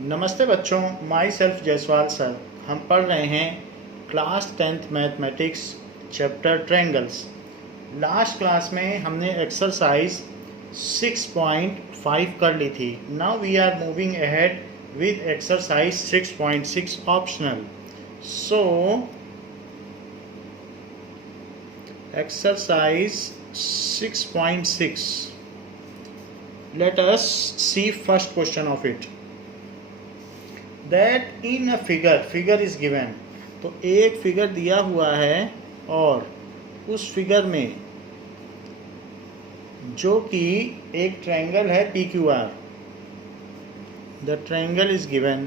नमस्ते बच्चों, my self Jaiswal sir. हम पढ़ रहे हैं class 10th mathematics chapter triangles. Last class में हमने एक्सरसाइज 6.5 कर ली थी। Now we are moving ahead with exercise 6.6 optional. So exercise 6.6, let us see first question of it. That in a figure is given, तो एक figure दिया हुआ है और उस फिगर में जो कि एक ट्रायंगल है PQR, the triangle is given,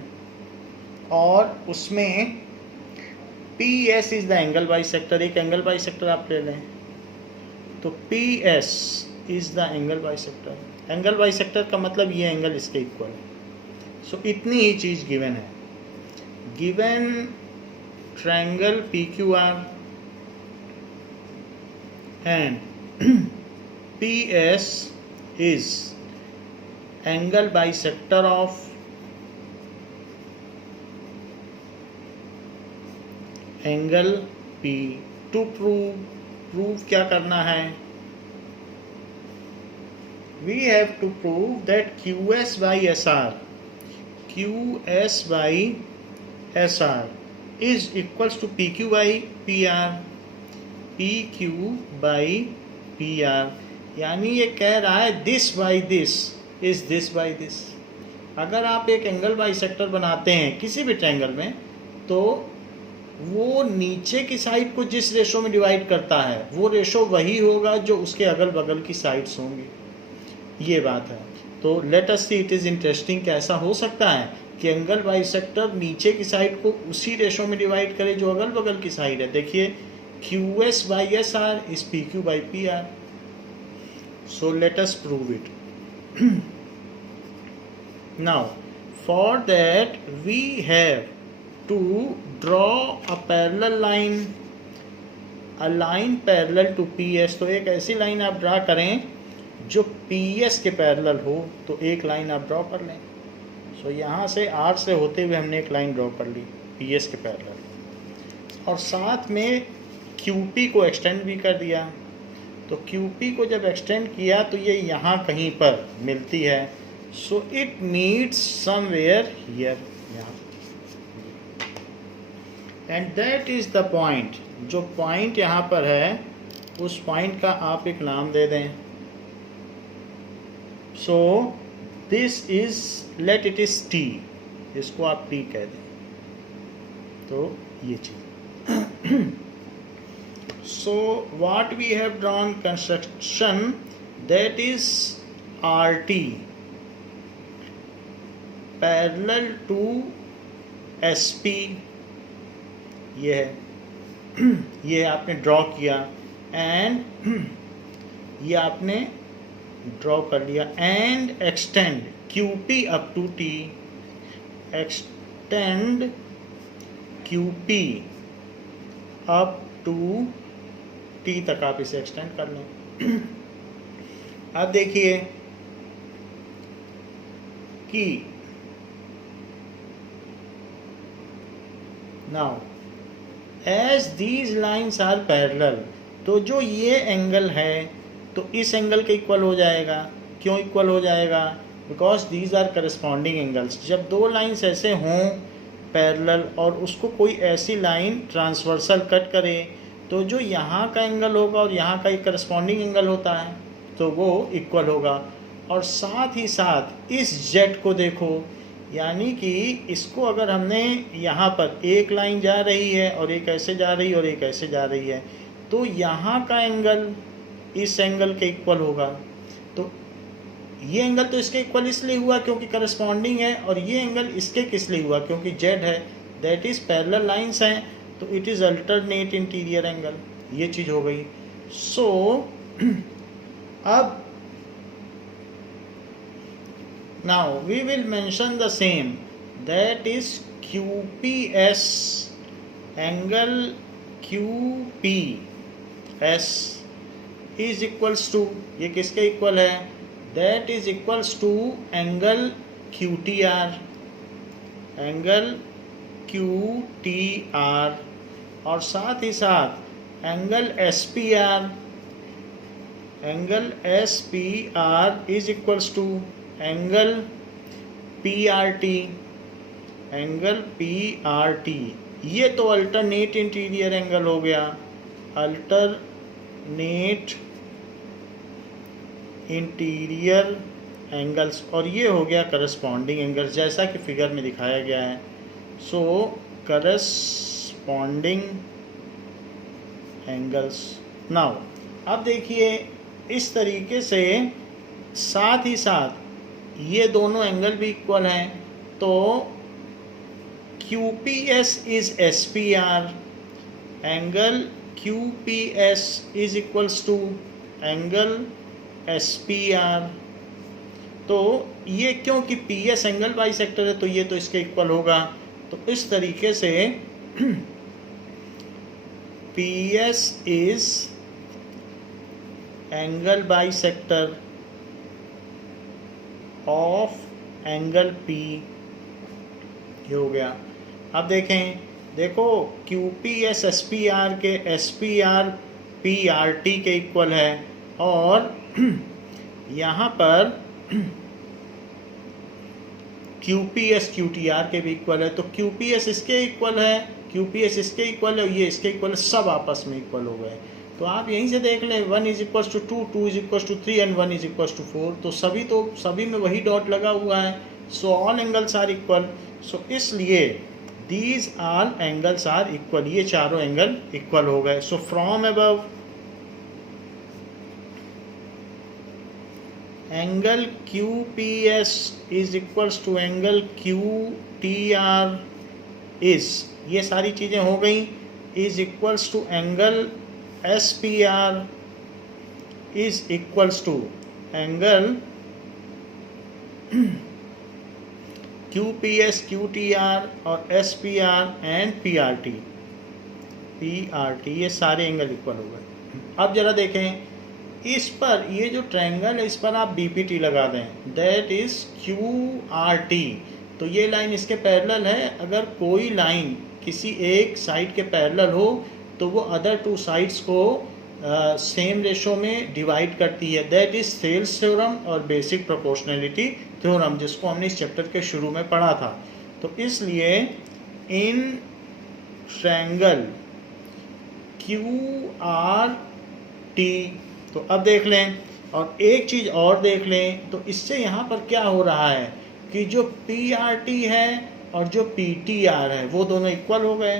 और उसमें PS is the angle bisector. एक एंगल बाइसेक्टर आप ले लें तो PS is the angle bisector. Angle bisector का मतलब ये एंगल इसके इक्वल है। सो इतनी ही चीज गिवन है। Given triangle PQR and PS is angle bisector of angle P. To prove क्या करना है? We have to prove that QS by SR is equals to PQ by PR. PQ by PR, यानी ये कह रहा है this by this is this by this. अगर आप एक एंगल बाइसेक्टर बनाते हैं किसी भी ट्रायंगल में, तो वो नीचे की साइड को जिस रेशो में डिवाइड करता है वो रेशो वही होगा जो उसके अगल बगल की साइड्स होंगी। ये बात है। तो let us see, it is interesting. कैसा हो सकता है कि एंगल बाइसेक्टर नीचे की साइड को उसी रेशो में डिवाइड करे जो अगल बगल की साइड है। देखिए, QS by SR is PQ by PR. So let us prove it. Now, for that we have to draw a parallel line, a line parallel to PS. तो एक ऐसी लाइन आप ड्रा करें जो PS के parallel हो। तो एक लाइन आप ड्रॉ कर लें। सो यहाँ से R से होते हुए हमने एक लाइन ड्रॉ कर ली PS के पैरेलल, और साथ में QP को एक्सटेंड भी कर दिया। तो QP को जब एक्सटेंड किया तो ये यहाँ कहीं पर मिलती है। So it meets somewhere here, यहाँ। And that is the point. जो पॉइंट यहाँ पर है उस पॉइंट का आप एक नाम दे दें। So this is, let it is T, इसको आप T कह दें। तो ये चीज। So what we have drawn construction, that is RT parallel to SP, ये है। ये आपने ड्रॉ किया एंड ये आपने ड्रॉ कर लिया, and extend QP up to T, extend QP up to T तक आप इसे एक्सटेंड कर लें। अब देखिए कि now as these lines are parallel, तो जो ये एंगल है तो इस एंगल के इक्वल हो जाएगा। क्यों इक्वल हो जाएगा? Because these are corresponding angles. जब दो लाइन्स ऐसे हों पैरेलल और उसको कोई ऐसी लाइन ट्रांसवर्सल कट करे, तो जो यहाँ का एंगल होगा और यहाँ का एक करस्पॉन्डिंग एंगल होता है तो वो इक्वल होगा। और साथ ही साथ इस जेट को देखो, यानी कि इसको अगर हमने यहाँ पर एक लाइन जा रही है और एक ऐसे जा रही है और एक ऐसे जा रही है, तो यहाँ का एंगल इस एंगल के इक्वल होगा। तो ये एंगल तो इसके इक्वल इसलिए हुआ क्योंकि करस्पॉन्डिंग है, और ये एंगल इसके किस लिए हुआ? क्योंकि जेड है, दैट इज पैरेलल लाइंस हैं, तो it is alternate interior angle. ये चीज हो गई। सो अब now we will mention the same, that is QPS, angle QPS is equals to, ये किसके इक्वल है? That is equals to angle QTR, angle Q T R, और साथ ही साथ angle S P R, angle S P R is equals to angle P R T, angle P R T. ये तो alternate interior angle हो गया, alternate interior angles, और ये हो गया करस्पॉन्डिंग एंगल्स जैसा कि फिगर में दिखाया गया है। सो करस्पॉन्डिंग एंगल्स। नाउ अब देखिए इस तरीके से साथ ही साथ ये दोनों एंगल भी इक्वल हैं, तो QPS is SPR, angle QPS is equals to angle SPR। तो ये क्योंकि PS एंगल बाइसेक्टर है तो ये तो इसके इक्वल होगा। तो इस तरीके से PS is angle bisector of angle P, ये हो गया। अब देखें, देखो QPS SPR के SPR PRT के इक्वल है, और यहाँ पर QPS QTR के भी इक्वल है। तो QPS इसके इक्वल है, QPS इसके इक्वल है, ये इसके इक्वल है, सब आपस में इक्वल हो गए। तो आप यहीं से देख लें 1 is equal to 2, 2 is equal to 3 and 1 is equal to 4। तो सभी में वही डॉट लगा हुआ है। So all angles are equal. So इसलिए these all angles are equal, ये चारों एंगल इक्वल हो गए। So from above angle QPS is equals to angle QTR is, ये सारी चीज़ें हो गई, is equals to angle SPR is equals to angle QPS QTR और SPR एंड PRT, ये सारे एंगल इक्वल हो गए। अब जरा देखें इस पर, ये जो ट्रायंगल है इस पर आप BPT लगा दें, दैट इज QRT। तो ये लाइन इसके पैरेलल है। अगर कोई लाइन किसी एक साइड के पैरेलल हो तो वो अदर टू साइड्स को सेम रेशो में डिवाइड करती है, दैट इज थेल्स थ्योरम और बेसिक प्रोपोर्शनैलिटी थ्योरम, जिसको हमने इस चैप्टर के शुरू में पढ़ा था। तो इसलिए इन ट्रायंगल QRT, तो अब देख लें, और एक चीज़ और देख लें, तो इससे यहाँ पर क्या हो रहा है कि जो PRT है और जो PTR है वो दोनों इक्वल हो गए।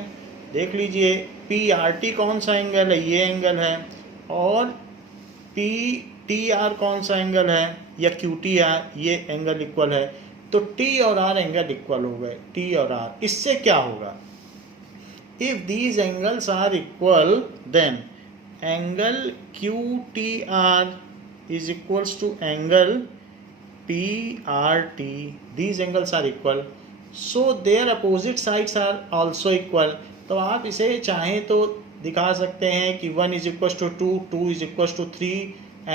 देख लीजिए PRT कौन सा एंगल है, ये एंगल है, और PTR कौन सा एंगल है या QTR, ये एंगल इक्वल है। तो T और R एंगल इक्वल हो गए, T और R। इससे क्या होगा, if these angles are equal then angle QTR is equals to angle PRT. These angles are equal, so their opposite sides are also equal. तो आप इसे चाहें तो दिखा सकते हैं कि 1 is equals to 2, 2 is equals to 3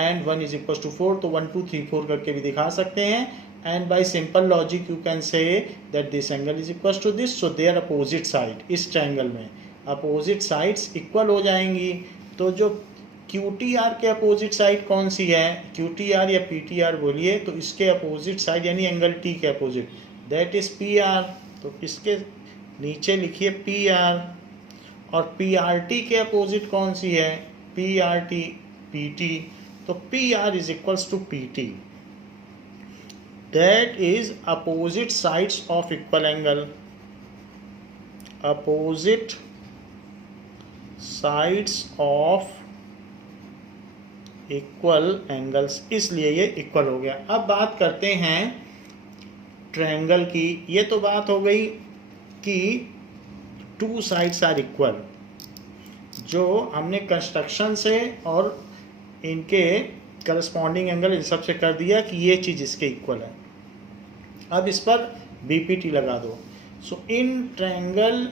and 1 is equals to 4। तो 1 2 3 4 करके भी दिखा सकते हैं। and by simple logic you can say that this angle is equals to this, so their opposite side, इस ट्रायंगल में अपोजिट साइड्स इक्वल हो जाएंगी। तो जो QTR के अपोजिट साइड कौन सी है, QTR या PTR बोलिए, तो इसके अपोजिट साइड यानी एंगल T के अपोजिट, दैट इज PR। तो इसके नीचे लिखिए PR, और PRT के अपोजिट कौन सी है, PRT PT। तो PR is equals to PT, that is opposite sides of equal angle, opposite sides of equal angles, इसलिए ये इक्वल हो गया। अब बात करते हैं ट्रायंगल की। ये तो बात हो गई कि टू साइड्स आर इक्वल, जो हमने कंस्ट्रक्शन से और इनके करस्पॉन्डिंग एंगल इन सब से कर दिया कि ये चीज़ इसके इक्वल है। अब इस पर BPT लगा दो। सो इन ट्रायंगल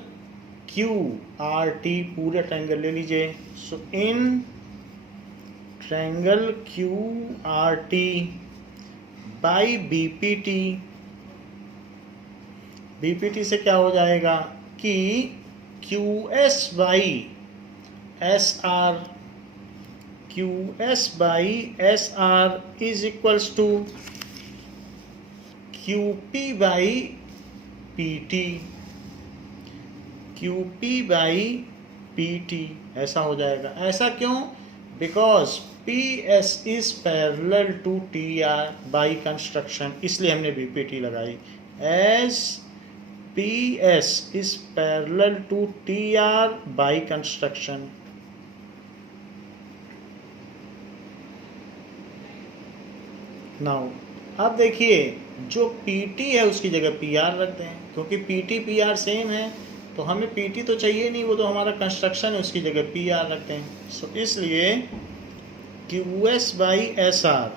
QRT, पूरे ट्रायंगल ले लीजिए। So in triangle QRT by BPT, BPT से क्या हो जाएगा कि QS by SR, QS by SR is equals to QP by PT, QP by PT ऐसा हो जाएगा। ऐसा क्यों? Because PS is parallel to TR by construction, इसलिए हमने BPT लगाई। As PS is parallel to TR by construction. Now अब देखिए, जो PT है उसकी जगह PR रखते हैं, क्योंकि PT PR सेम है, तो हमें PT तो चाहिए नहीं, वो तो हमारा कंस्ट्रक्शन है, उसकी जगह PR रखते हैं। सो इसलिए QS by SR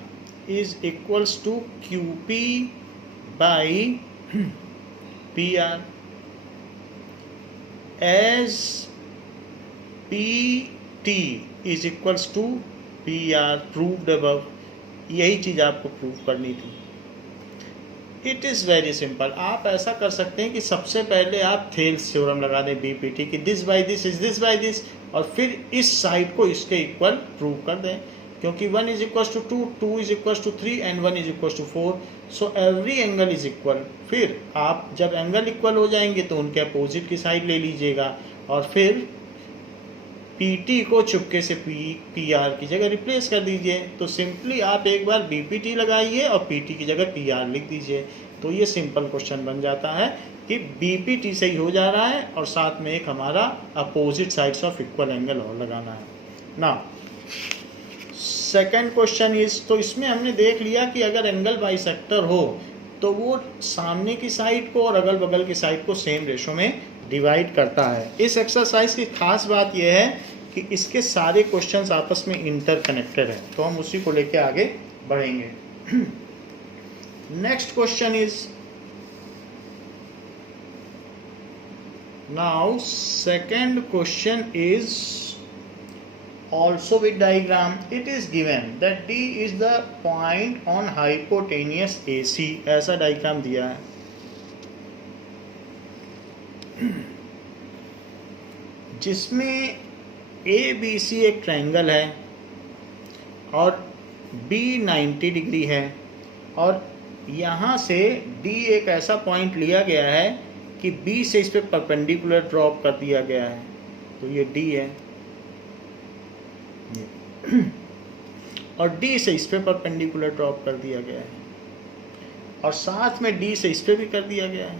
is equals to QP by PR as PT is equals to PR proved above. यही चीज़ आपको प्रूव करनी थी। It is very simple. आप ऐसा कर सकते हैं कि सबसे पहले आप थेल्स थ्योरम लगा दें बीपीटी की, this by this is this by this, और फिर इस साइड को इसके इक्वल प्रूव कर दें, क्योंकि 1 is equal to 2, 2 is equal to 3 and 1 is equal to 4, so every angle is equal. फिर आप जब एंगल इक्वल हो जाएंगे तो उनके अपोजिट की साइड ले लीजिएगा, और फिर PT को चुपके से PR की जगह रिप्लेस कर दीजिए। तो सिंपली आप एक बार BPT लगाइए और PT की जगह PR लिख दीजिए, तो ये सिंपल क्वेश्चन बन जाता है कि BPT सही हो जा रहा है और साथ में एक हमारा opposite sides of equal angle और लगाना है ना। सेकंड क्वेश्चन इज, तो इसमें हमने देख लिया कि अगर एंगल बाइसेक्टर हो तो वो सामने की साइड को और अगल बगल की साइड को सेम रेशो में डिवाइड करता है। इस एक्सरसाइज की खास बात यह है कि इसके सारे क्वेश्चंस आपस में इंटरकनेक्टेड हैं, तो हम उसी को लेके आगे बढ़ेंगे। Next question is, now second question is also with diagram. It is given that D is the point on hypotenuse AC, ऐसा डायग्राम दिया है। जिसमें ABC एक ट्रायंगल है और B 90 डिग्री है, और यहाँ से D एक ऐसा पॉइंट लिया गया है कि B से इस पे परपेंडिकुलर ड्रॉप कर दिया गया है, तो ये D है, और D से इस पे परपेंडिकुलर ड्रॉप कर दिया गया है, और साथ में D से इस पे भी कर दिया गया है।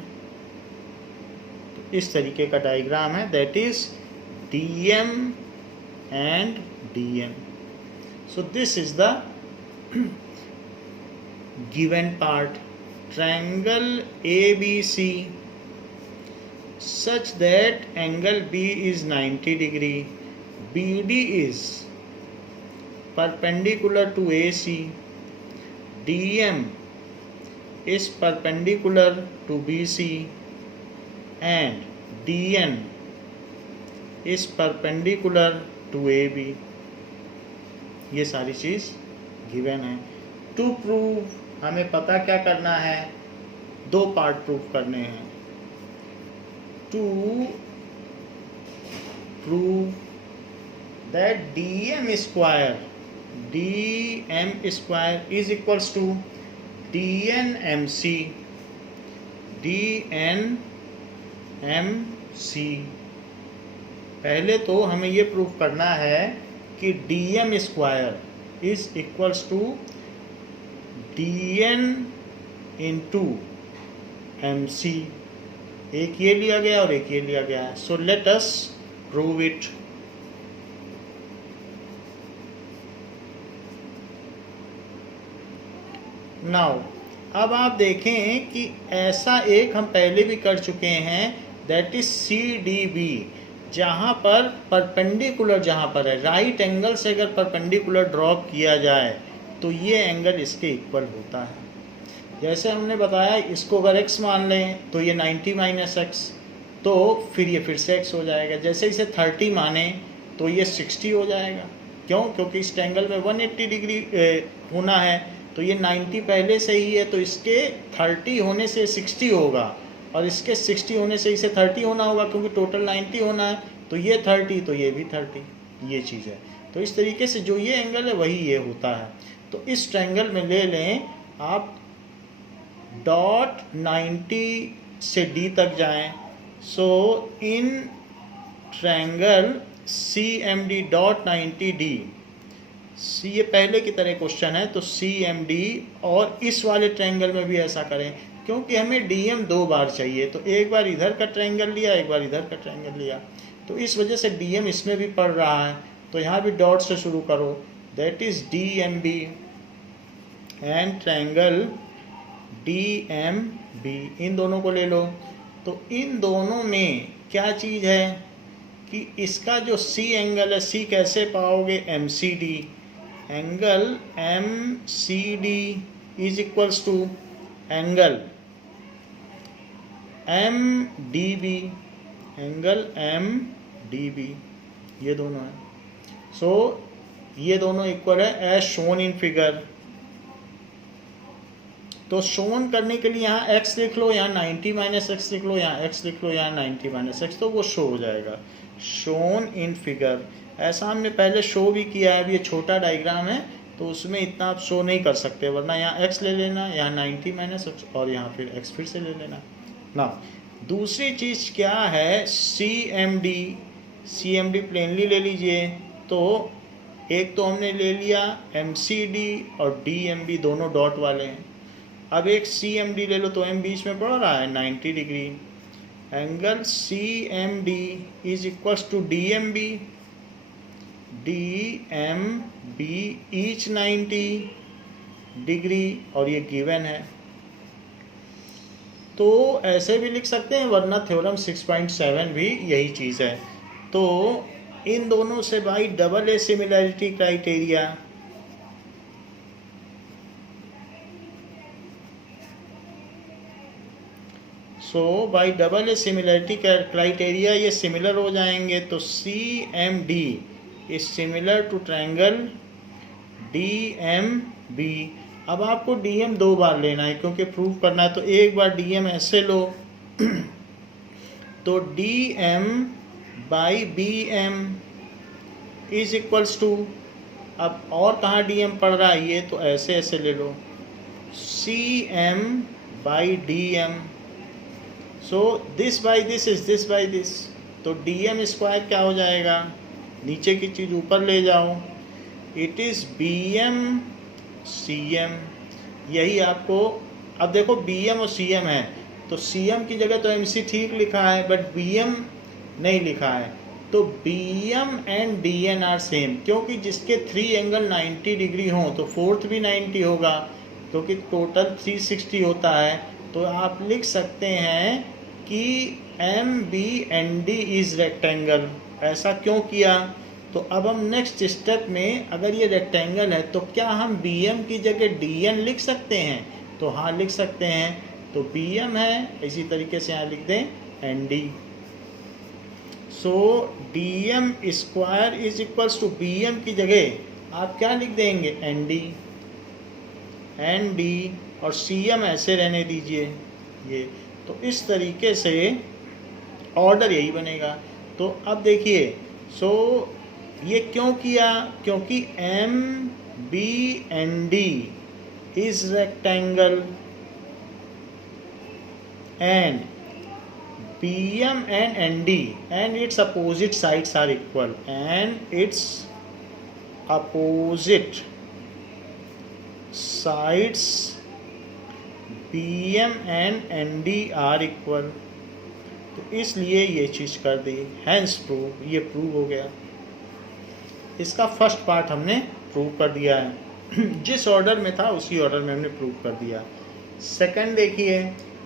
तो इस तरीके का डायग्राम है, that is DM and DM। So this is the given part, triangle ABC such that angle B is 90 degree, BD is perpendicular to AC, DM is perpendicular to BC and DN is perpendicular to AB। ये सारी चीज़ given है। To prove हमें पता क्या करना है, दो part prove करने हैं। To prove that DM square is equals to DNMC, पहले तो हमें ये प्रूव करना है कि DM square is equals to DN into MC। एक ये लिया गया और एक ये लिया गया है, so let us prove it. Now अब आप देखें कि ऐसा एक हम पहले भी कर चुके हैं, दैट इज CDB, जहाँ पर परपेंडिकुलर जहाँ पर है, राइट एंगल से अगर परपेंडिकुलर ड्रॉप किया जाए तो ये एंगल इसके इक्वल होता है। जैसे हमने बताया, इसको अगर x मान लें तो ये 90 माइनस x, तो फिर ये फिर से x हो जाएगा। जैसे इसे 30 माने तो ये 60 हो जाएगा। क्यों? क्योंकि इस एंगल में 180 डिग्री होना है, तो ये 90 पहले से ही है, तो इसके 30 होने से 60 होगा, और इसके 60 होने से इसे 30 होना होगा, क्योंकि टोटल 90 होना है, तो ये 30 तो ये भी 30, ये चीज़ है। तो इस तरीके से जो ये एंगल है वही ये होता है। तो इस ट्रायंगल में ले लें आप डॉट 90 से डी तक जाएं। So in triangle CMD dot 90D, ये पहले की तरह क्वेश्चन है, तो CMD, और इस वाले ट्रायंगल में भी ऐसा करें, क्योंकि हमें DM 2 बार चाहिए, तो एक बार इधर का ट्रायंगल लिया, एक बार इधर का ट्रायंगल लिया, तो इस वजह से DM इसमें भी पड़ रहा है। तो यहाँ भी डॉट से शुरू करो, that is DMB and triangle DMB, इन दोनों को ले लो। तो इन दोनों में क्या चीज़ है कि इसका जो C एंगल है, C कैसे पाओगे, MCD, angle MCD is equals to angle MDB, angle MDB, ये दोनों है। सो ये दोनों इक्वल है एज शोन इन फिगर। तो शोन करने के लिए यहाँ x लिख लो, यहाँ 90 माइनस एक्स लिख लो, यहाँ x लिख लो, यहाँ 90 माइनस एक्स, तो वो शो हो जाएगा, शोन इन फिगर। ऐसा हमने पहले शो भी किया है, अब ये छोटा डायग्राम है तो उसमें इतना आप शो नहीं कर सकते, वरना यहाँ x ले लेना, यहाँ 90 माइनस एक्स, और यहाँ फिर x फिर से ले लेना ना। दूसरी चीज़ क्या है, CMD प्लेनली ले लीजिए। तो एक तो हमने ले लिया MCD और DMB दोनों डॉट वाले हैं। अब एक CMD ले लो, तो M बीच में पड़ रहा है 90 degree, angle CMD is equals to DMB each 90 degree, और ये गिवन है। तो ऐसे भी लिख सकते हैं, वरना थ्योरम 6.7 भी यही चीज़ है। तो इन दोनों से by double A similarity criteria, so by double A similarity criteria ये सिमिलर हो जाएंगे। तो CMD is similar to triangle DMB। अब आपको DM 2 बार लेना है, क्योंकि प्रूव करना है। तो एक बार DM ऐसे लो तो DM by BM is equals to, अब और कहाँ DM पड़ रहा है, ये तो ऐसे ऐसे ले लो, CM by DM। So this by this is this by this, तो DM स्क्वायर क्या हो जाएगा, नीचे की चीज़ ऊपर ले जाओ, इट इज़ BM CM। यही आपको, अब देखो BM और CM है, तो CM की जगह तो MC ठीक लिखा है, बट BM नहीं लिखा है। तो BM and DN are same, क्योंकि जिसके 3 एंगल 90 डिग्री हों तो फोर्थ भी 90 होगा, क्योंकि टोटल 360 होता है। तो आप लिख सकते हैं कि MBND इज रेक्टेंगल। ऐसा क्यों किया, तो अब हम नेक्स्ट स्टेप में, अगर ये रेक्टेंगल है तो क्या हम BM की जगह DN लिख सकते हैं, तो हाँ लिख सकते हैं। तो BM है, इसी तरीके से यहाँ लिख दें ND। So DM square is equals to BM की जगह आप क्या लिख देंगे, ND, और CM ऐसे रहने दीजिए ये। तो इस तरीके से ऑर्डर यही बनेगा। तो अब देखिए, सो ये क्यों किया, क्योंकि MBND is rectangle and BM and ND and its opposite sides are equal, and its opposite sides BM and ND are equal। तो इसलिए ये चीज़ कर दी, हैंस प्रूव, ये प्रूव हो गया। इसका फर्स्ट पार्ट हमने प्रूव कर दिया है, जिस ऑर्डर में था उसी ऑर्डर में हमने प्रूव कर दिया। सेकंड देखिए,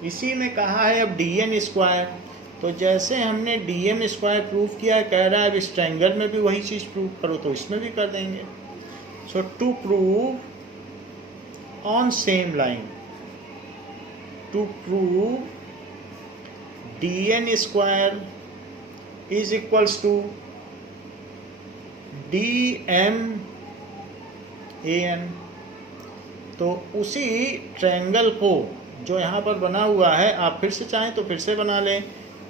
इसी में कहा है अब DN स्क्वायर। तो जैसे हमने DM स्क्वायर प्रूव किया है, कह रहा है अब इस ट्रायंगल में भी वही चीज़ प्रूव करो, तो इसमें भी कर देंगे। So to prove on same line, to prove DN square is equals to DMAN। तो उसी ट्रायंगल को जो यहाँ पर बना हुआ है आप फिर से चाहें तो फिर से बना लें,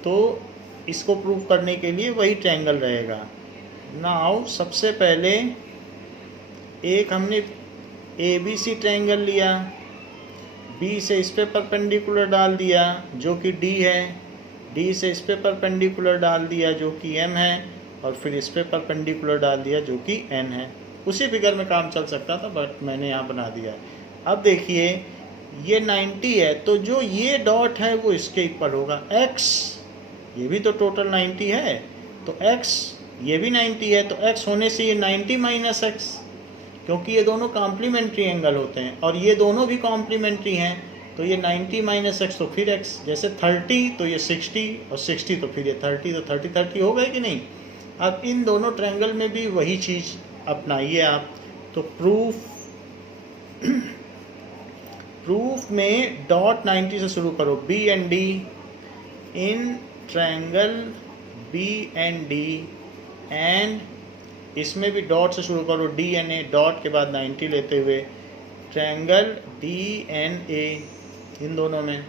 तो इसको प्रूव करने के लिए वही ट्रायंगल रहेगा। नाउ सबसे पहले एक हमने ABC ट्रायंगल लिया, B से इस पे परपेंडिकुलर डाल दिया जो कि D है, D से इस पे परपेंडिकुलर डाल दिया जो कि M है, और फिर इस पे परपेंडिकुलर डाल दिया जो कि N है। उसी फिगर में काम चल सकता था बट मैंने यहाँ बना दिया। अब देखिए ये 90 है, तो जो ये डॉट है वो इसके इक्वल होगा। x ये भी तो टोटल 90 है, तो x ये भी 90 है, तो x होने से ये 90 माइनस एक्स, क्योंकि ये दोनों कॉम्प्लीमेंट्री एंगल होते हैं और ये दोनों भी कॉम्प्लीमेंट्री हैं, तो ये 90 माइनस एक्स तो फिर x, जैसे 30 तो ये 60 और 60 तो फिर ये 30, तो 30 हो गए कि नहीं। अब इन दोनों ट्रायंगल में भी वही चीज़ अपनाइए आप। तो प्रूफ में डॉट 90 से शुरू करो, B and D in triangle B and D, and इसमें भी डॉट से शुरू करो, D एन A, डॉट के बाद 90 लेते हुए ट्रायंगल D एन A, इन दोनों में।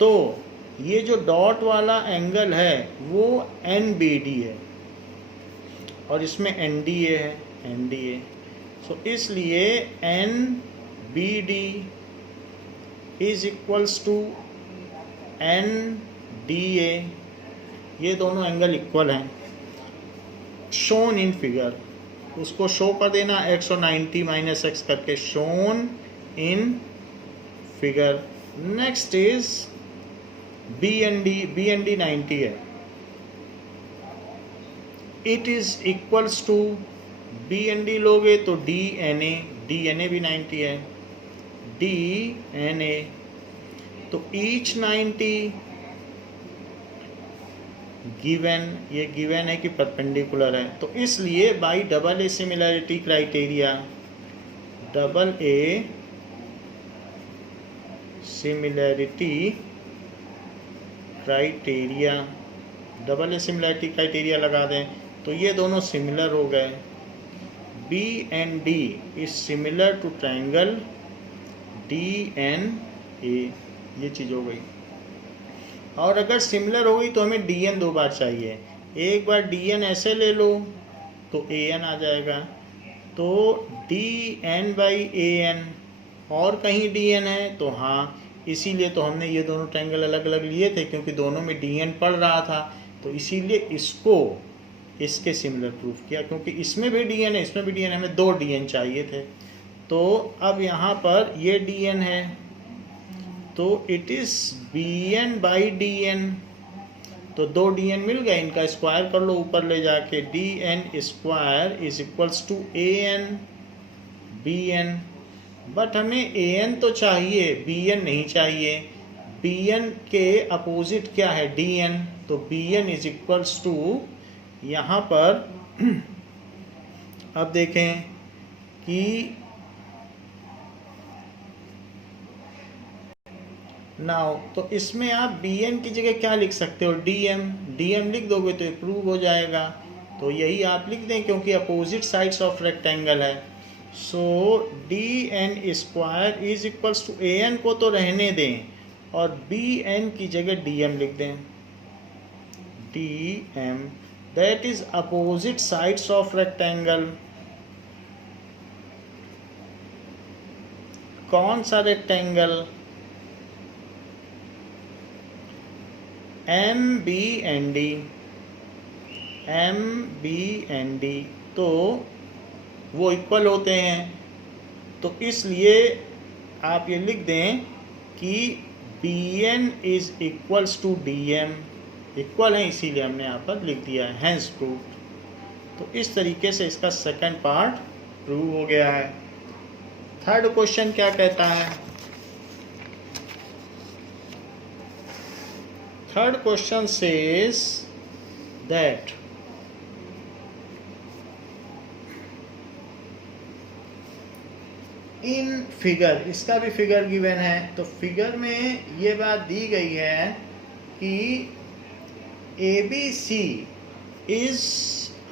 तो ये जो डॉट वाला एंगल है वो NBD है और इसमें NDA है, NDA। सो इसलिए NBD is equals to NDA, ये दोनों एंगल इक्वल हैं, शोन इन फिगर। उसको शो कर देना x और 90 माइनस एक्स करके, shown in figure. Next is B and D 90 है, it is equals to B and D लोगे तो DNA भी 90 है, DNA, तो ईच 90 गिवन, ये गिवन है कि परपेंडिकुलर है, तो इसलिए by double A similarity criteria, double A similarity criteria, double A similarity criteria लगा दें तो ये दोनों सिमिलर हो गए। B and D is similar to triangle DNA, ये चीज़ हो गई। और अगर सिमिलर हो गई तो हमें DN 2 बार चाहिए, एक बार DN ऐसे ले लो तो AN आ जाएगा, तो DN बाई AN, और कहीं DN है तो हाँ, इसीलिए तो हमने ये दोनों ट्रायंगल अलग अलग लिए थे क्योंकि दोनों में DN पड़ रहा था, तो इसीलिए इसको इसके सिमिलर प्रूफ किया, क्योंकि इसमें भी DN है इसमें भी DN है, हमें 2 DN चाहिए थे। तो अब यहाँ पर ये DN है तो it is BN by DN, तो 2 DN मिल गए, इनका स्क्वायर कर लो ऊपर ले जाके, DN square is equals to AN BN, but हमें AN तो चाहिए, BN नहीं चाहिए। BN के अपोजिट क्या है, DN, तो BN इज इक्वल्स टू, यहाँ पर अब देखें कि नाउ, तो इसमें आप BN की जगह क्या लिख सकते हो, DM लिख दोगे तो ये प्रूव हो जाएगा, तो यही आप लिख दें क्योंकि अपोजिट साइड्स ऑफ रेक्टेंगल है। So DN square is equals to, AN को तो रहने दें और BN की जगह DM लिख दें, DM, that is opposite sides of rectangle. कौन सा रेक्टेंगल, MB एंड D, तो वो इक्वल होते हैं, तो इसलिए आप ये लिख दें कि BN is equals to DM, equal है इसीलिए हमने यहाँ पर लिख दिया है, हैंस प्रूव्ड। तो इस तरीके से इसका सेकंड पार्ट प्रूव हो गया है। थर्ड क्वेश्चन क्या कहता है, third question says that in figure, इसका भी फिगर गिवन है, तो फिगर में ये बात दी गई है कि ABC इज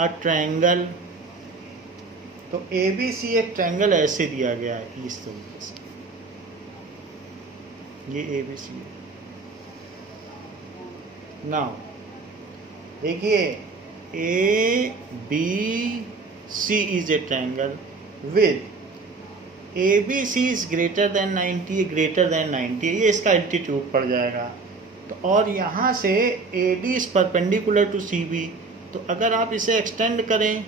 अ ट्रायंगल, तो ABC एक ट्रायंगल ऐसे दिया गया है इस तरीके से, ये ए बी सी है। नाउ देखिए A B C is a triangle with A B C is greater than 90, greater than 90, ये इसका एल्टीट्यूड पड़ जाएगा। तो और यहाँ से A D is perpendicular to C B, तो अगर आप इसे एक्सटेंड करें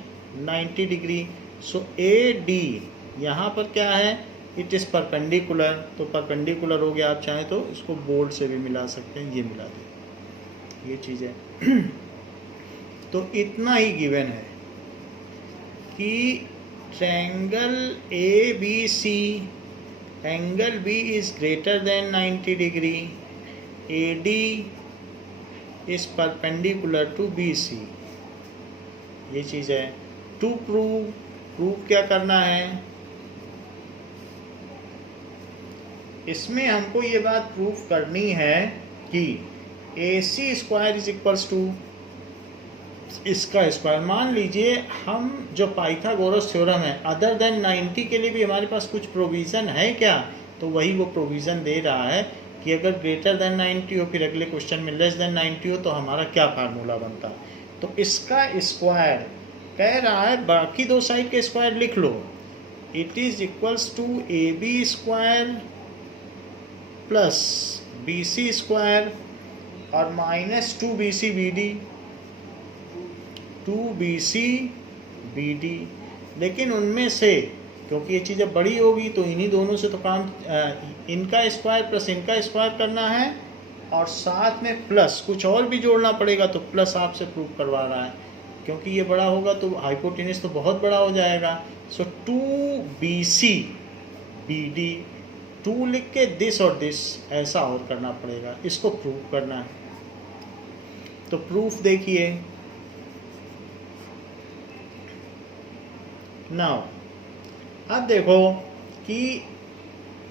90 डिग्री, सो ए डी यहाँ पर क्या है, इट इज़ परपेंडिकुलर, तो परपेंडिकुलर हो गया। आप चाहें तो इसको बोल्ड से भी मिला सकते हैं, ये मिला दें, ये चीज़ है। तो इतना ही गिवन है कि triangle A B C, angle B is greater than 90 degree, A D is perpendicular to B C, ये चीज़ है। टू प्रूव क्या करना है, इसमें हमको ये बात प्रूफ करनी है कि ए C square is equals to इसका स्क्वायर। मान लीजिए हम जो पाइथागोरस थ्योरम है अदर देन 90 के लिए भी हमारे पास कुछ प्रोविज़न है क्या, तो वही वो प्रोविज़न दे रहा है कि अगर ग्रेटर देन 90 हो, फिर अगले क्वेश्चन में लेस देन 90 हो, तो हमारा क्या फार्मूला बनता है। तो इसका स्क्वायर कह रहा है, बाकी दो साइड के स्क्वायर लिख लो, it is equals to A B square plus B C square और minus 2BC BD, 2BC BD। लेकिन उनमें से क्योंकि ये चीज़ें बड़ी होगी तो इन्हीं दोनों से तो काम, इनका स्क्वायर प्लस इनका स्क्वायर करना है और साथ में प्लस कुछ और भी जोड़ना पड़ेगा, तो प्लस आपसे प्रूव करवा रहा है क्योंकि ये बड़ा होगा तो हाइपोटेनस तो बहुत बड़ा हो जाएगा। सो 2BC BD, 2 लिख के दिस और दिस ऐसा और करना पड़ेगा, इसको प्रूव करना है। तो प्रूफ देखिए, नाउ अब देखो कि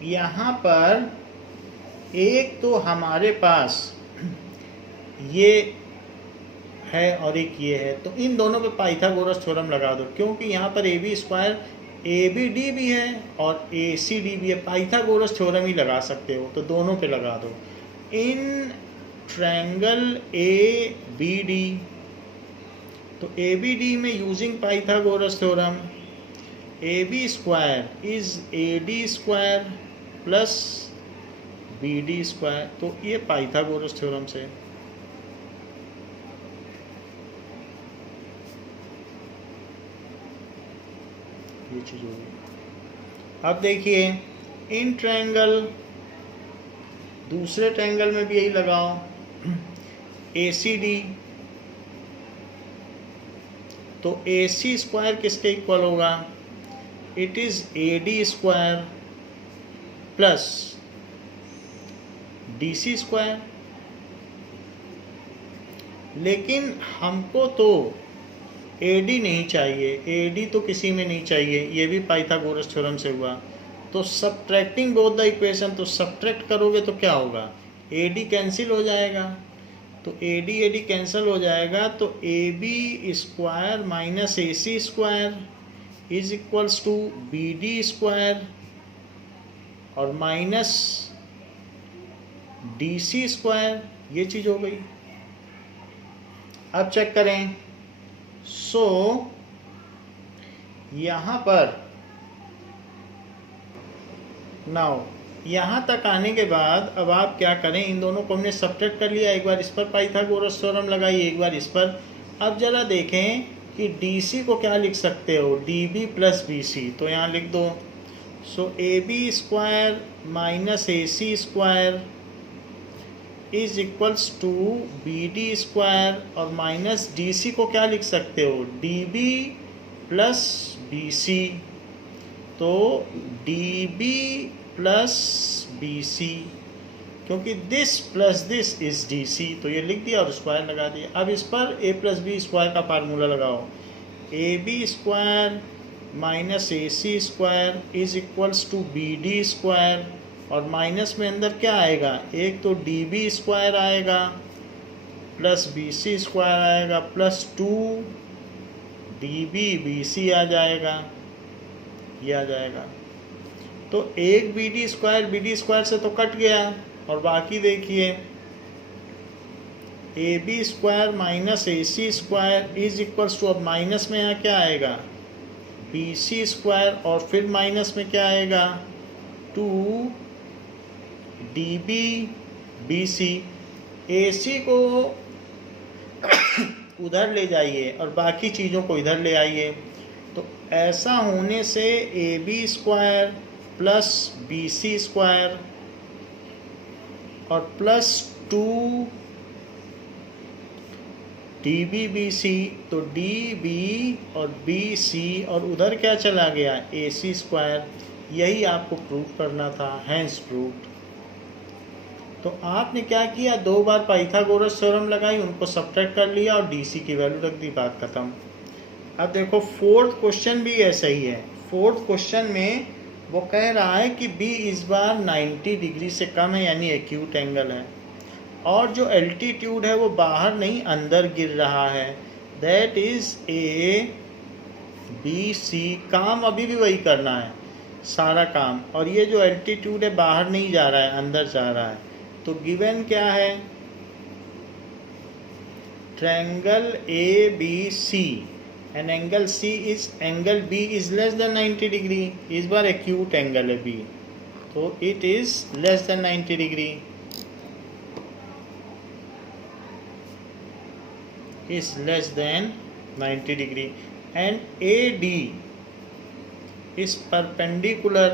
यहाँ पर एक तो हमारे पास ये है और एक ये है, तो इन दोनों पे पाइथागोरस थ्योरम लगा दो, क्योंकि यहाँ पर A B square A B D भी है और ए सी डी भी है, पाइथागोरस थ्योरम ही लगा सकते हो, तो दोनों पे लगा दो। In triangle A B D, तो ए बी डी में using Pythagoras theorem, A B square is A D square plus B D square, तो ये पाइथागोरस थ्योरम से। ये चीज़ होगी। अब देखिए इन ट्रायंगल, दूसरे ट्रायंगल में भी यही लगाओ, ए सी डी, तो ए सी स्क्वायर किसके इक्वल होगा, it is A D square plus D C square. लेकिन हमको तो ए डी नहीं चाहिए, ए डी तो किसी में नहीं चाहिए, ये भी पाइथागोरस थ्योरम से हुआ। तो सब्ट्रैक्टिंग बोथ द इक्वेशन, तो सब्ट्रैक्ट करोगे तो क्या होगा, ए डी कैंसिल हो जाएगा, तो ए डी कैंसिल हो जाएगा, तो A B square minus A C square is equals to B D square और माइनस डी सी स्क्वायर, ये चीज़ हो गई। अब चेक करें, सो यहाँ पर नाउ यहाँ तक आने के बाद अब आप क्या करें, इन दोनों को हमने सब्ट्रैक्ट कर लिया, एक बार इस पर पाइथागोरस थ्योरम लगाइए, एक बार इस पर। अब जरा देखें कि डी सी को क्या लिख सकते हो, D B plus B C, तो यहाँ लिख दो, so A B square minus A C square is equals to B D square और माइनस डी सी को क्या लिख सकते हो, D B plus B C, तो D B plus B C, क्योंकि this plus this is D C, तो ये लिख दिया और स्क्वायर लगा दिया। अब इस पर ए प्लस बी स्क्वायर का फार्मूला लगाओ, A B square minus A C square is equals to B D square और माइनस में अंदर क्या आएगा, एक तो डी बी स्क्वायर आएगा प्लस बी सी स्क्वायर आएगा plus 2 D B B C आ जाएगा, ये आ जाएगा। तो एक बी डी स्क्वायर से तो कट गया, और बाकी देखिए A B square minus A C square is equals to, अब माइनस में यहाँ क्या आएगा, बी सी स्क्वायर, और फिर माइनस में क्या आएगा, 2 बी सी। ए सी को उधर ले जाइए और बाकी चीज़ों को इधर ले आइए, तो ऐसा होने से A B square plus B C square और प्लस 2 डी बी सी, तो डी बी और बी सी और उधर क्या चला गया, ए सी स्क्वायर। यही आपको प्रूव करना था, हैंस प्रूव्ड। तो आपने क्या किया, 2 बार पाइथागोरस थ्योरम लगाई, उनको सब्ट्रैक्ट कर लिया और डी सी की वैल्यू रख दी, बात खत्म। अब देखो फोर्थ क्वेश्चन भी ऐसा ही है। फोर्थ क्वेश्चन में वो कह रहा है कि बी इस बार 90 डिग्री से कम है, यानी एक्यूट एंगल है, और जो एल्टीट्यूड है वो बाहर नहीं अंदर गिर रहा है, that is A B C. काम अभी भी वही करना है सारा काम, और ये जो एल्टीट्यूड है बाहर नहीं जा रहा है, अंदर जा रहा है। तो गिवन क्या है, triangle A B C and angle C is, angle B is less than 90 degree. इस बार एक्यूट एंगल है बी, तो it is less than 90 degree, is less than 90 degree, and AD is perpendicular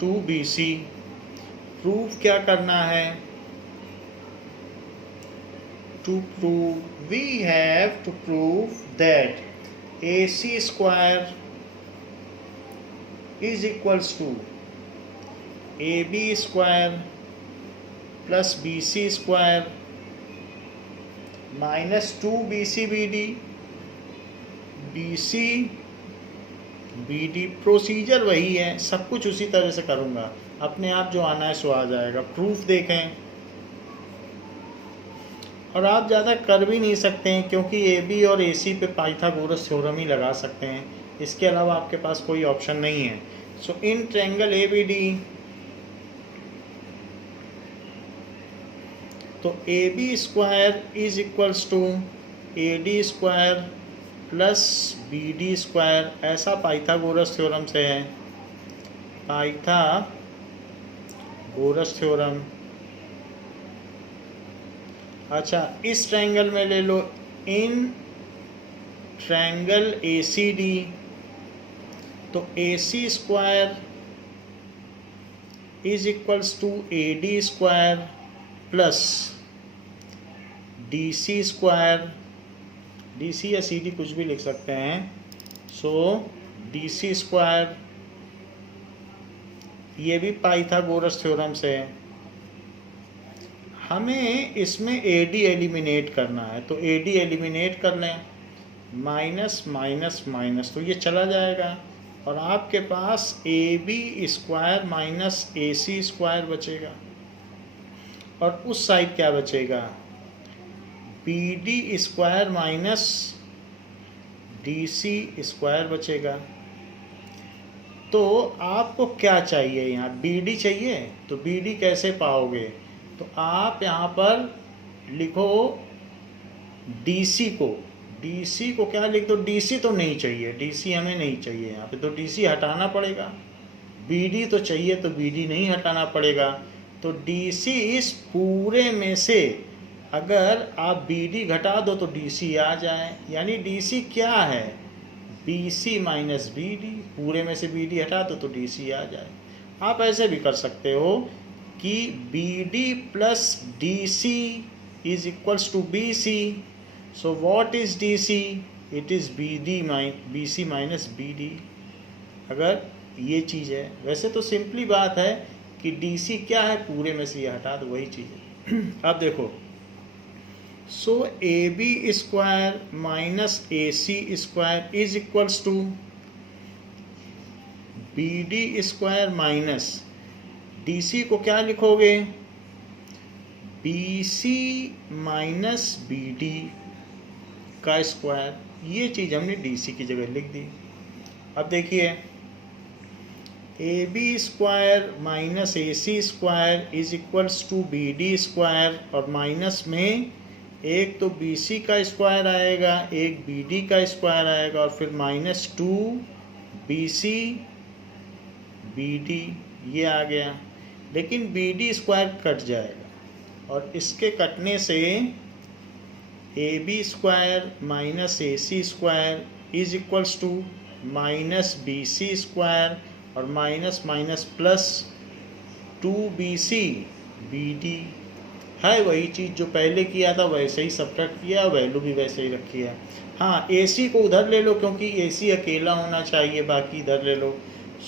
to BC। Proof क्या करना है, to prove we have to prove that AC square is equals to AB square plus BC square minus 2 B C B D, B C B D. Procedure वही है, सब कुछ उसी तरह से करूँगा, अपने आप जो आना है सो आ जाएगा। प्रूफ देखें, और आप ज़्यादा कर भी नहीं सकते हैं क्योंकि ए बी और ए सी पे पाइथागोरस थ्योरम ही लगा सकते हैं, इसके अलावा आपके पास कोई ऑप्शन नहीं है। So in triangle A B D, तो A B square is equals to A D square plus B D square, ऐसा पाइथागोरस थ्योरम से है, पाइथागोरस थ्योरम। अच्छा, इस ट्रायंगल में ले लो, इन ट्रायंगल ए सी डी, तो A C square is equals to A D square plus D C square, D C या C D कुछ भी लिख सकते हैं। सो डी सी स्क्वायर, ये भी पाइथागोरस थ्योरम से है। हमें इसमें ए डी एलिमिनेट करना है, तो ए डी एलिमिनेट कर लें, माइनस माइनस माइनस, तो ये चला जाएगा और आपके पास A B square minus A C square बचेगा, और उस साइड क्या बचेगा, B D square minus D C square बचेगा। तो आपको क्या चाहिए, यहाँ बी डी चाहिए, तो बी डी कैसे पाओगे, तो आप यहाँ पर लिखो डी सी को, डी सी को क्या लिख दो, डी सी तो नहीं चाहिए, डी सी हमें नहीं चाहिए यहाँ पे, तो डी सी हटाना पड़ेगा। बी डी तो चाहिए, तो बी डी नहीं हटाना पड़ेगा। तो डी सी इस पूरे में से अगर आप बी डी घटा दो तो डी सी आ जाए, यानी डी सी क्या है, B C minus B D, पूरे में से बी डी हटा दो तो डी सी आ जाए। आप ऐसे भी कर सकते हो कि B D plus D C is equals to B C. So what is D C, it is B C minus B D, अगर ये चीज़ है। वैसे तो सिंपली बात है कि डी सी क्या है, पूरे में से ये हटा दो, वही चीज़ है। अब देखो, so A B square minus A C square is equals to B D square minus D C को क्या लिखोगे, B C minus B D का स्क्वायर। ये चीज़ हमने डी सी की जगह लिख दी। अब देखिए, A B square minus A C square is equals to B D square, और माइनस में एक तो बी सी का स्क्वायर आएगा, एक बी डी का स्क्वायर आएगा, और फिर minus 2 B C B D ये आ गया। लेकिन बी डी स्क्वायर कट जाएगा, और इसके कटने से A B square minus A C square is equals to minus B C square, और minus minus plus 2bc bd है। वही चीज़ जो पहले किया था वैसे ही सब्ट्रैक्ट किया, वैल्यू भी वैसे ही रखी है। हाँ, ac को उधर ले लो क्योंकि ac अकेला होना चाहिए, बाकी इधर ले लो।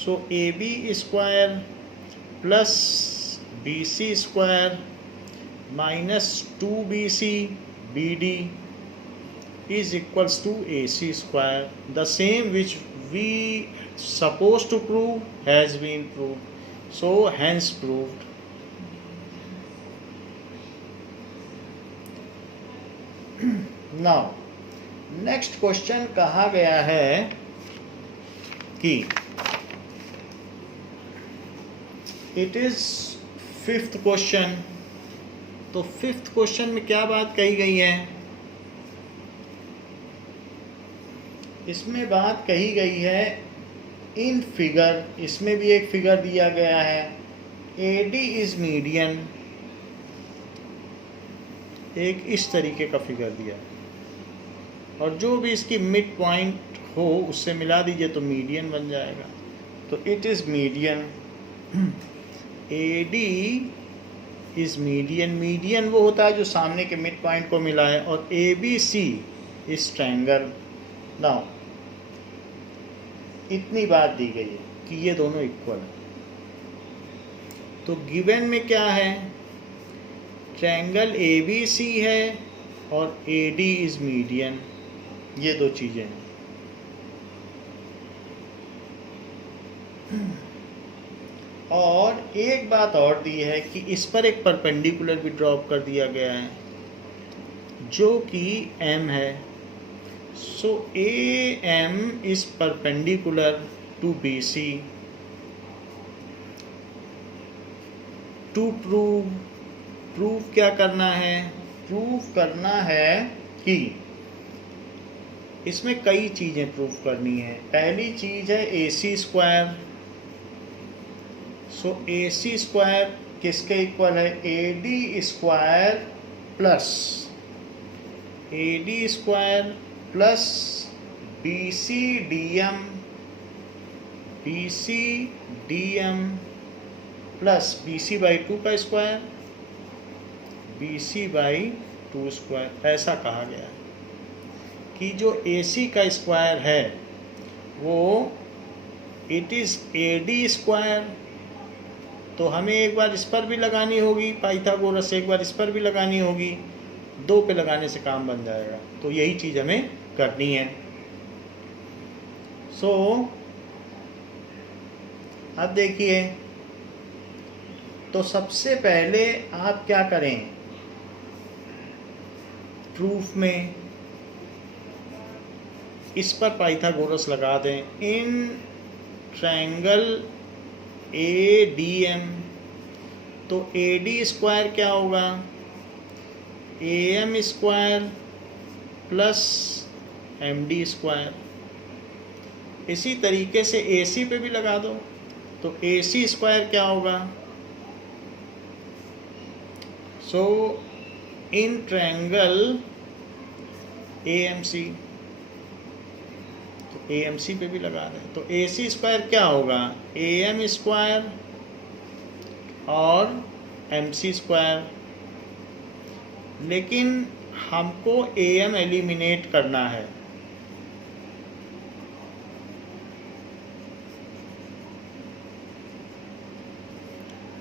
So A B square plus B C square minus 2bc bd is equals to ac square. The same which we supposed to prove has been proved, so hence proved. Now next question कहा गया है कि it is fifth question। तो fifth question में क्या बात कही गई है? इसमें बात कही गई है इन फिगर, इसमें भी एक फिगर दिया गया है, AD इज मीडियन, एक इस तरीके का फिगर दिया है, और जो भी इसकी मिड पॉइंट हो उससे मिला दीजिए तो मीडियन बन जाएगा। तो it is median, AD is median, median वो होता है जो सामने के मिड पॉइंट को मिला है, और ABC इज ट्रायंगल। नाउ इतनी बात दी गई है कि ये दोनों इक्वल है। तो गिवन में क्या है? ट्रायंगल ABC है और AD इज मीडियन, ये दो चीजें हैं। और एक बात और दी है कि इस पर एक परपेंडिकुलर भी ड्रॉप कर दिया गया है जो कि M है। So AM is perpendicular to BC. To prove क्या करना है? प्रूव करना है कि इसमें कई चीज़ें प्रूव करनी है। पहली चीज़ है AC स्क्वायर। सो AC स्क्वायर किसके इक्वल है? AD square plus AD square plus BC DM plus BC by 2 का स्क्वायर, BC बाई 2 स्क्वायर। ऐसा कहा गया है कि जो AC का स्क्वायर है वो इट इज़ AD स्क्वायर। तो हमें एक बार इस पर भी लगानी होगी पाइथागोरस, एक बार इस पर भी लगानी होगी, दो पे लगाने से काम बन जाएगा। तो यही चीज़ हमें करनी है। सो अब देखिए, तो सबसे पहले आप क्या करें? प्रूफ में इस पर पाइथागोरस लगा दें। इन ट्रायंगल ADM, तो AD स्क्वायर क्या होगा? AM square plus MD square. इसी तरीके से AC पे भी लगा दो, तो AC स्क्वायर क्या होगा? सो इन ट्रायंगल AMC, तो AMC पे भी लगा दें। तो AC स्क्वायर क्या होगा? AM स्क्वायर और MC स्क्वायर। लेकिन हमको AM एलिमिनेट करना है,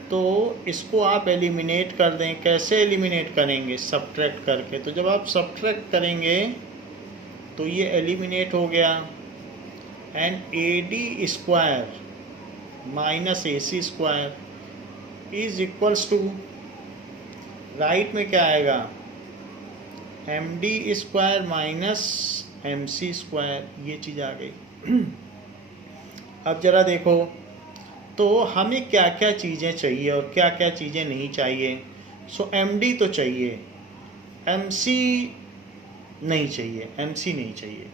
तो इसको आप एलिमिनेट कर दें। कैसे एलिमिनेट करेंगे? सब्ट्रैक्ट करके। तो जब आप सब्ट्रैक्ट करेंगे तो ये एलिमिनेट हो गया, and AD square minus AC square is equals to, right में क्या आएगा? MD square minus MC square, ये चीज़ आ गई। अब जरा देखो, तो हमें क्या क्या चीज़ें चाहिए और क्या क्या चीज़ें नहीं चाहिए। सो MD तो चाहिए, MC नहीं चाहिए, MC नहीं चाहिए,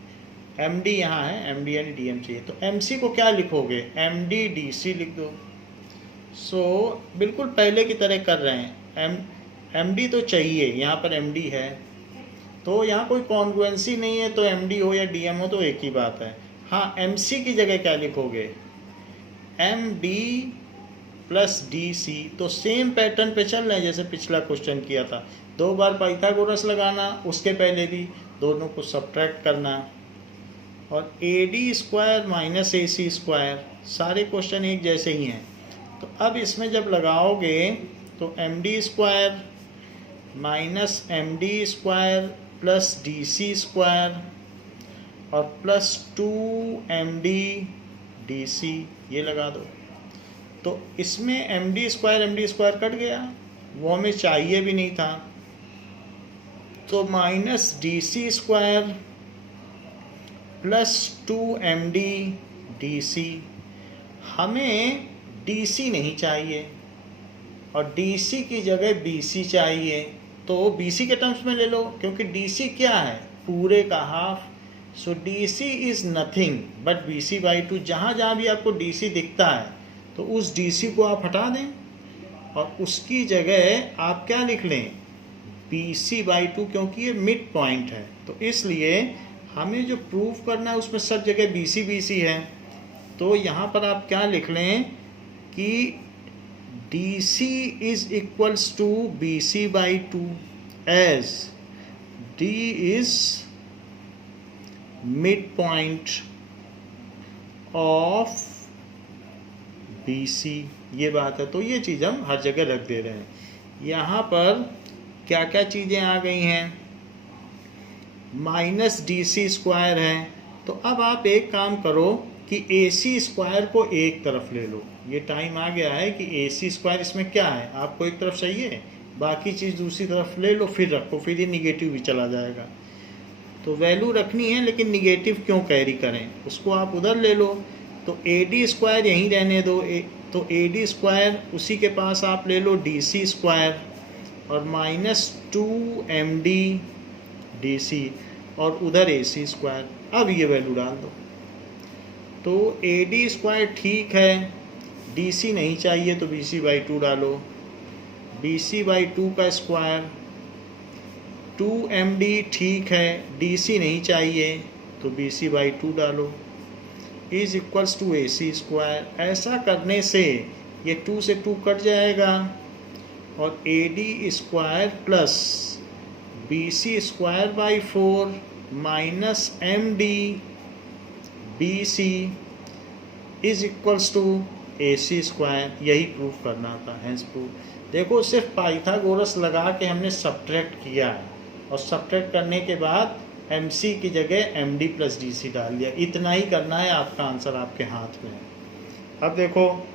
MD यहाँ है, MD यानी DM चाहिए। तो MC को क्या लिखोगे, MD DC लिख दो। सो बिल्कुल पहले की तरह कर रहे हैं। MD तो चाहिए, यहाँ पर MD है, तो यहाँ कोई कॉन्ग्रुएंसी नहीं है, तो MD हो या DM हो तो एक ही बात है। हाँ, MC की जगह क्या लिखोगे, MD प्लस DC। तो सेम पैटर्न पे चल रहे हैं जैसे पिछला क्वेश्चन किया था, 2 बार पाइथागोरस लगाना, उसके पहले भी दोनों को सब्ट्रैक्ट करना, और AD square minus AC square, सारे क्वेश्चन एक जैसे ही हैं। तो अब इसमें जब लगाओगे तो MD square minus MD square plus DC square और प्लस 2MD DC, ये लगा दो। तो इसमें MD स्क्वायर कट गया, वो हमें चाहिए भी नहीं था। तो minus DC square plus 2MD DC, हमें DC नहीं चाहिए और DC की जगह BC चाहिए। तो BC के टर्म्स में ले लो, क्योंकि DC क्या है, पूरे का half. So DC is nothing but BC by 2। जहाँ जहाँ भी आपको DC दिखता है तो उस DC को आप हटा दें और उसकी जगह आप क्या लिख लें, BC बाई 2, क्योंकि ये मिड पॉइंट है। तो इसलिए हमें जो प्रूफ करना है उसमें सब जगह BC है। तो यहाँ पर आप क्या लिख लें कि DC is equals to BC by 2 as D is midpoint of BC, ये बात है। तो ये चीज़ हम हर जगह रख दे रहे हैं। यहाँ पर क्या क्या चीज़ें आ गई हैं, माइनस DC स्क्वायर है। तो अब आप एक काम करो कि AC स्क्वायर को एक तरफ ले लो। ये टाइम आ गया है कि AC स्क्वायर इसमें क्या है, आपको एक तरफ चाहिए, बाकी चीज़ दूसरी तरफ ले लो, फिर रखो, फिर ये निगेटिव भी चला जाएगा। तो वैल्यू रखनी है लेकिन निगेटिव क्यों कैरी करें, उसको आप उधर ले लो। तो AD स्क्वायर यहीं रहने दो। तो AD स्क्वायर उसी के पास आप ले लो DC स्क्वायर और माइनस 2MD DC और उधर AC स्क्वायर। अब ये वैल्यू डाल दो। तो AD स्क्वायर ठीक है, DC नहीं चाहिए तो BC बाई 2 डालो, BC बाई 2 का स्क्वायर, 2MD ठीक है, DC नहीं चाहिए तो BC बाई 2 डालो, is equals to AC square. ऐसा करने से ये 2 से 2 कट जाएगा और AD square plus BC square by 4 minus MD BC is equals to AC square, यही प्रूफ करना था। Hence proof. देखो, सिर्फ पाइथागोरस लगा के हमने सब्ट्रैक्ट किया है और सब्ट्रैक्ट करने के बाद MC की जगह MD प्लस DC डाल दिया। इतना ही करना है, आपका आंसर आपके हाथ में है। अब देखो,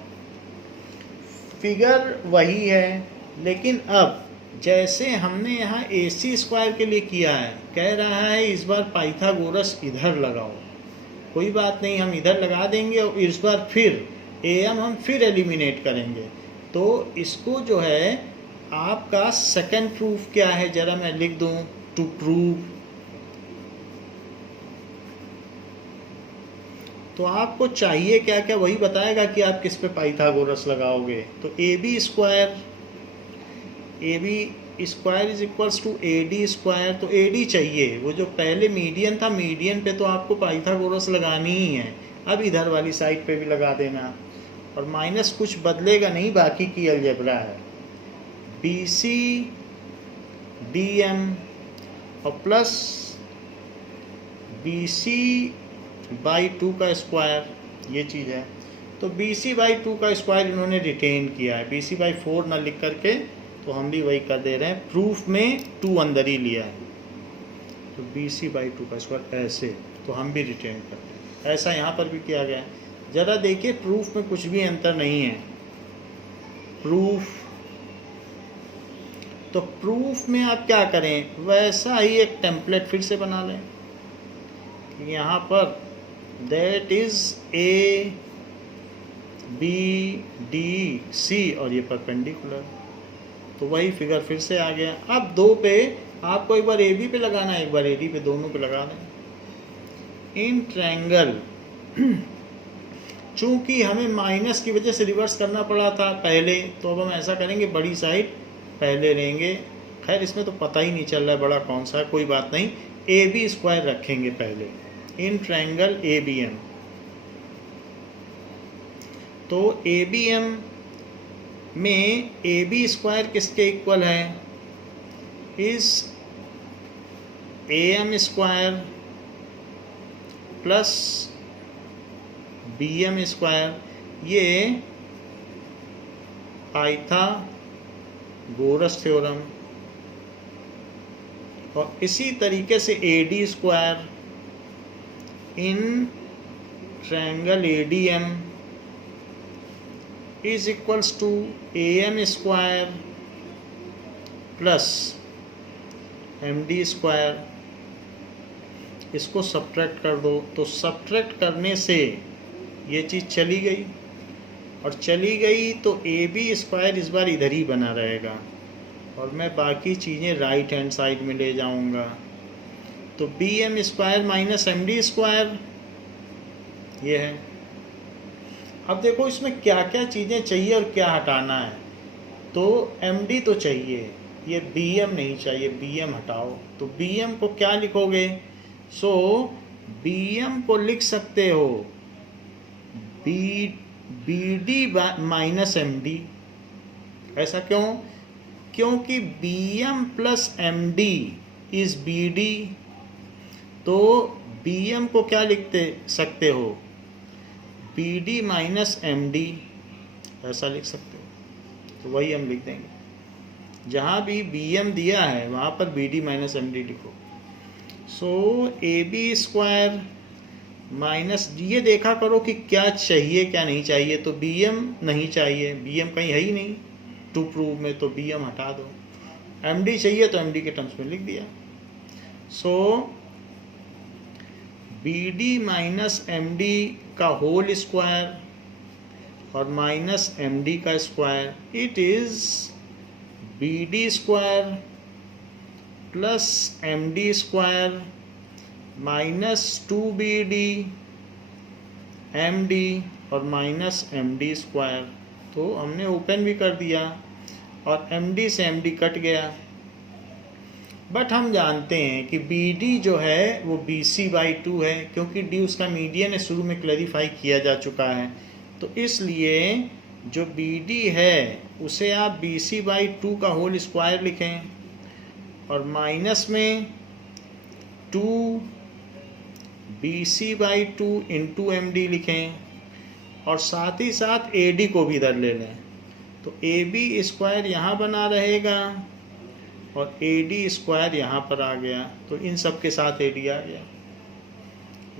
फिगर वही है, लेकिन अब जैसे हमने यहाँ AC स्क्वायर के लिए किया है, कह रहा है इस बार पाइथागोरस इधर लगाओ। कोई बात नहीं, हम इधर लगा देंगे और इस बार फिर AM हम फिर एलिमिनेट करेंगे। तो इसको जो है, आपका सेकंड प्रूफ क्या है, जरा मैं लिख दूं, टू प्रूव। तो आपको चाहिए क्या क्या, वही बताएगा कि आप किस पे पाइथागोरस लगाओगे। तो AB square is equals to AD square. तो AD चाहिए, वो जो पहले मीडियन था, मीडियन पे तो आपको पाइथागोरस लगानी ही है। अब इधर वाली साइड पे भी लगा देना और माइनस कुछ बदलेगा नहीं, बाकी की अलजेब्रा है। BC DM और प्लस BC बाई 2 का स्क्वायर, ये चीज़ है। तो BC बाई 2 का स्क्वायर इन्होंने रिटेन किया है, BC बाई 4 ना लिख करके, तो हम भी वही कर दे रहे हैं। प्रूफ में 2 अंदर ही लिया है, तो BC बाई 2 का स्क्वायर ऐसे, तो हम भी रिटेन करते हैं। ऐसा यहाँ पर भी किया गया है। ज़रा देखिए, प्रूफ में कुछ भी अंतर नहीं है। प्रूफ, तो प्रूफ में आप क्या करें, वैसा ही एक टेम्पलेट फिर से बना लें। यहाँ पर that is A B D C और ये परपेंडिकुलर। तो वही फिगर फिर से आ गया। अब 2 पे आपको एक बार ए बी पे लगाना है, एक बार ए डी पे, दोनों पे लगा दें। इन ट्रायंगल चूंकि हमें माइनस की वजह से रिवर्स करना पड़ा था पहले, तो अब हम ऐसा करेंगे, बड़ी साइड पहले लेंगे। खैर इसमें तो पता ही नहीं चल रहा है बड़ा कौन सा है, कोई बात नहीं, ए बी स्क्वायर रखेंगे पहले। In triangle A B M, तो ए बी एम में ए बी स्क्वायर किसके इक्वल है? Is A M square plus B M square. ये पाइथागोरस थ्योरम। और इसी तरीके से A D square in triangle A D M is equals to am square plus md square. इसको subtract कर दो, तो सब्ट्रैक्ट करने से ये चीज़ चली गई, और चली गई तो ए बी स्क्वायर इस बार इधर ही बना रहेगा, और मैं बाकी चीज़ें राइट हैंड साइड में ले जाऊंगा। तो B M square minus M D square ये है। अब देखो इसमें क्या क्या चीज़ें चाहिए और क्या हटाना है। तो एम डी तो चाहिए, ये बी एम नहीं चाहिए, बी एम हटाओ। तो बी एम को क्या लिखोगे? सो बी एम को लिख सकते हो B D minus M D. ऐसा क्यों? क्योंकि B M plus M D is B D. तो बी एम को क्या लिखते सकते हो? B D minus M D, ऐसा लिख सकते हो। तो वही हम लिख देंगे, जहाँ भी बी एम दिया है वहाँ पर B D minus M D लिखो। So A B square minus, ये देखा करो कि क्या चाहिए क्या नहीं चाहिए। तो बी एम नहीं चाहिए, बी एम कहीं है ही नहीं टू प्रूव में, तो बी एम हटा दो। एम डी चाहिए तो एम डी के टर्म्स में लिख दिया। So B D minus M D का होल स्क्वायर और माइनस एम डी का square, it is B D square plus M D square minus 2BD M D और माइनस एम डी स्क्वायर। तो हमने ओपन भी कर दिया और एम डी से एम डी कट गया। बट हम जानते हैं कि बी डी जो है वो बी सी बाई 2 है, क्योंकि डी उसका मीडियन है, शुरू में क्लैरिफाई किया जा चुका है। तो इसलिए जो बी डी है उसे आप बी सी बाई 2 का होल स्क्वायर लिखें, और माइनस में 2 B C by 2 into M D लिखें, और साथ ही साथ ए डी को भी इधर ले लें। तो ए बी स्क्वायर यहाँ बना रहेगा और ए डी स्क्वायर यहाँ पर आ गया। तो इन सब के साथ ए डी आ गया,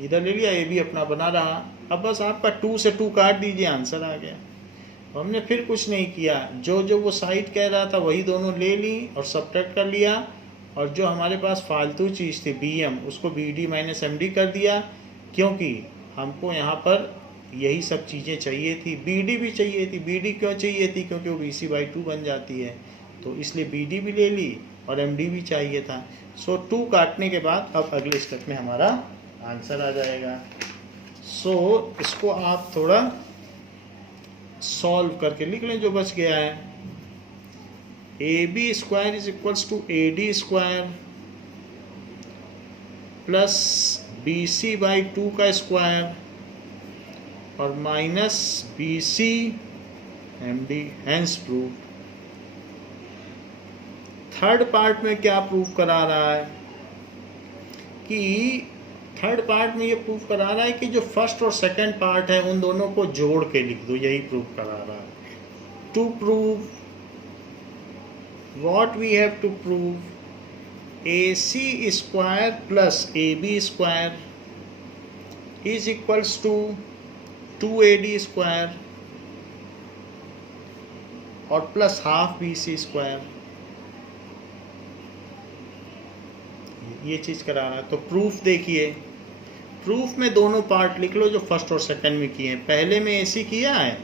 इधर ले लिया, ए बी अपना बना रहा। अब बस आपका 2 से 2 काट दीजिए, आंसर आ गया। हमने फिर कुछ नहीं किया, जो जो वो साइड कह रहा था वही दोनों ले ली और सब्ट्रैक्ट कर लिया, और जो हमारे पास फालतू चीज़ थी बी एम उसको B D minus M D कर दिया, क्योंकि हमको यहाँ पर यही सब चीज़ें चाहिए थी। बी डी भी चाहिए थी। बी डी क्यों चाहिए थी? क्योंकि वो बी सी बाई 2 बन जाती है, तो इसलिए बी डी भी ले ली और एम डी भी चाहिए था। सो 2 काटने के बाद अब अगले स्टेप में हमारा आंसर आ जाएगा। सो इसको आप थोड़ा सॉल्व करके लिख लें जो बच गया है। A B square is equals to A D square plus B C by 2 का स्क्वायर और minus B C M D, hence prove. Third part में क्या प्रूफ करा रहा है कि थर्ड पार्ट में ये प्रूफ करा रहा है कि जो फर्स्ट और सेकंड पार्ट है उन दोनों को जोड़ के लिख दो, यही प्रूफ करा रहा है। To prove what we have to prove, AC square plus AB square is equals to 2AD square और प्लस हाफ BC स्क्वायर, ये चीज़ करा रहा है। तो प्रूफ देखिए, प्रूफ में दोनों पार्ट लिख लो जो फर्स्ट और सेकंड में किए हैं। पहले में AC किया है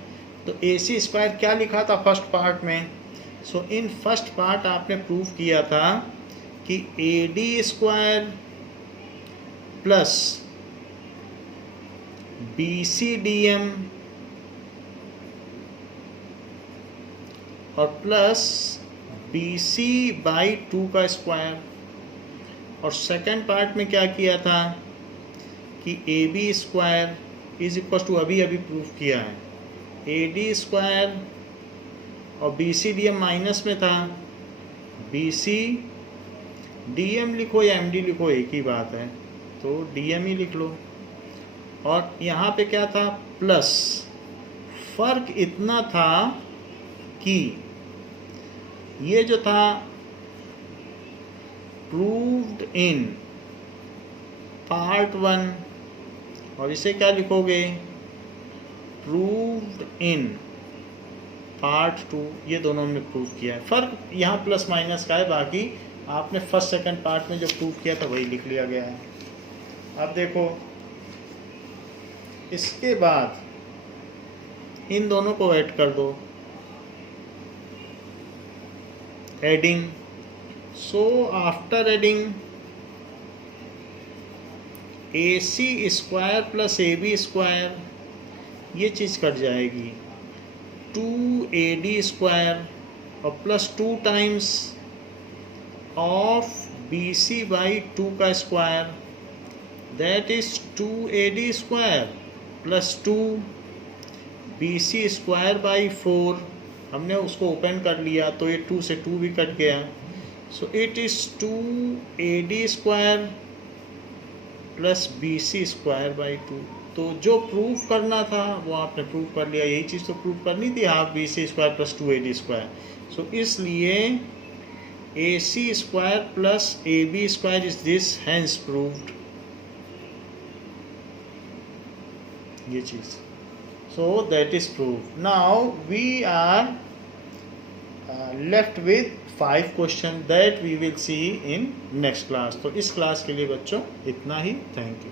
तो AC स्क्वायर क्या लिखा था फर्स्ट पार्ट में? सो इन फर्स्ट पार्ट आपने प्रूव किया था कि AD स्क्वायर प्लस BCDM और प्लस BC/2 का स्क्वायर। और सेकंड पार्ट में क्या किया था कि AB square is equal to, अभी प्रूव किया है, AD स्क्वायर और BCDM माइनस में था, BCDM लिखो या MD लिखो एक ही बात है, तो DM ही लिख लो। और यहाँ पे क्या था, प्लस। फर्क इतना था कि ये जो था प्रूव्ड इन पार्ट 1, और इसे क्या लिखोगे, प्रूव्ड इन पार्ट 2, ये दोनों हमने प्रूव किया है। फर्क यहाँ प्लस माइनस का है, बाकी आपने फर्स्ट सेकंड पार्ट में जो प्रूव किया था वही लिख लिया गया है। अब देखो, इसके बाद इन दोनों को ऐड कर दो, adding. So after adding AC square plus AB square, ये चीज़ कट जाएगी, 2AD स्क्वायर और प्लस 2 टाइम्स ऑफ BC/2 का square, that is 2AD square plus 2 BC square by 4। हमने उसको ओपन कर लिया तो ये 2 से 2 भी कट गया, so it is 2AD square plus BC square by 2। तो जो प्रूफ करना था वो आपने प्रूव कर लिया, यही चीज़ तो प्रूव करनी थी, half BC square plus 2AD square. So इसलिए AC square plus AB square is this, hence proved, ये चीज़। So that is proved. Now we are left with 5 question that we will see in next class. तो इस class के लिए बच्चों इतना ही। Thank you.